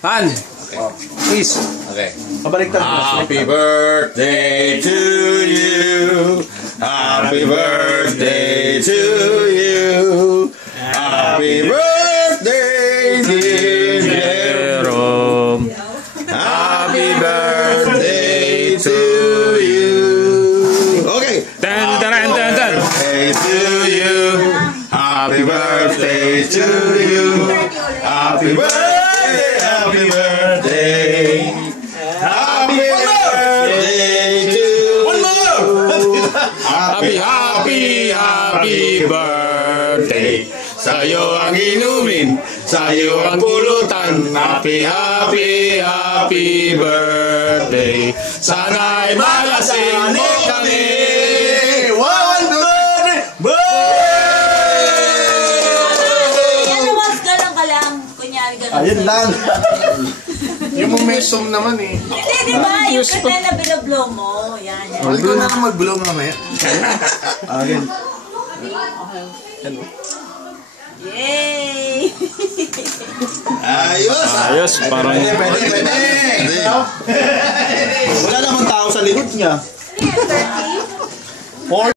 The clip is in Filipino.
Han. Please. Okay. Pabaliktad. Happy birthday to you. Happy birthday to you. Happy birthday, dear Jerome. Happy birthday to you. Okay. Dan. Birthday to you. Happy birthday to you. Happy birthday. Happy birthday. Happy birthday to you. One more. Happy birthday. Sa'yo ang inumin, sa'yo ang pulutan. Happy birthday. Sana'y malasing mo kami. 1, 2, 3. Aluwas ka lang. Kunyari ganun. Ayun lang. Yung momentum naman eh. Hindi, di ba? Yung kata na binablow mo. Yan. Huwag ko na lang mag-blow mamaya. Again. Yay! Ayos. Parang Pwede. Wala namang tao sa likod niya. 30?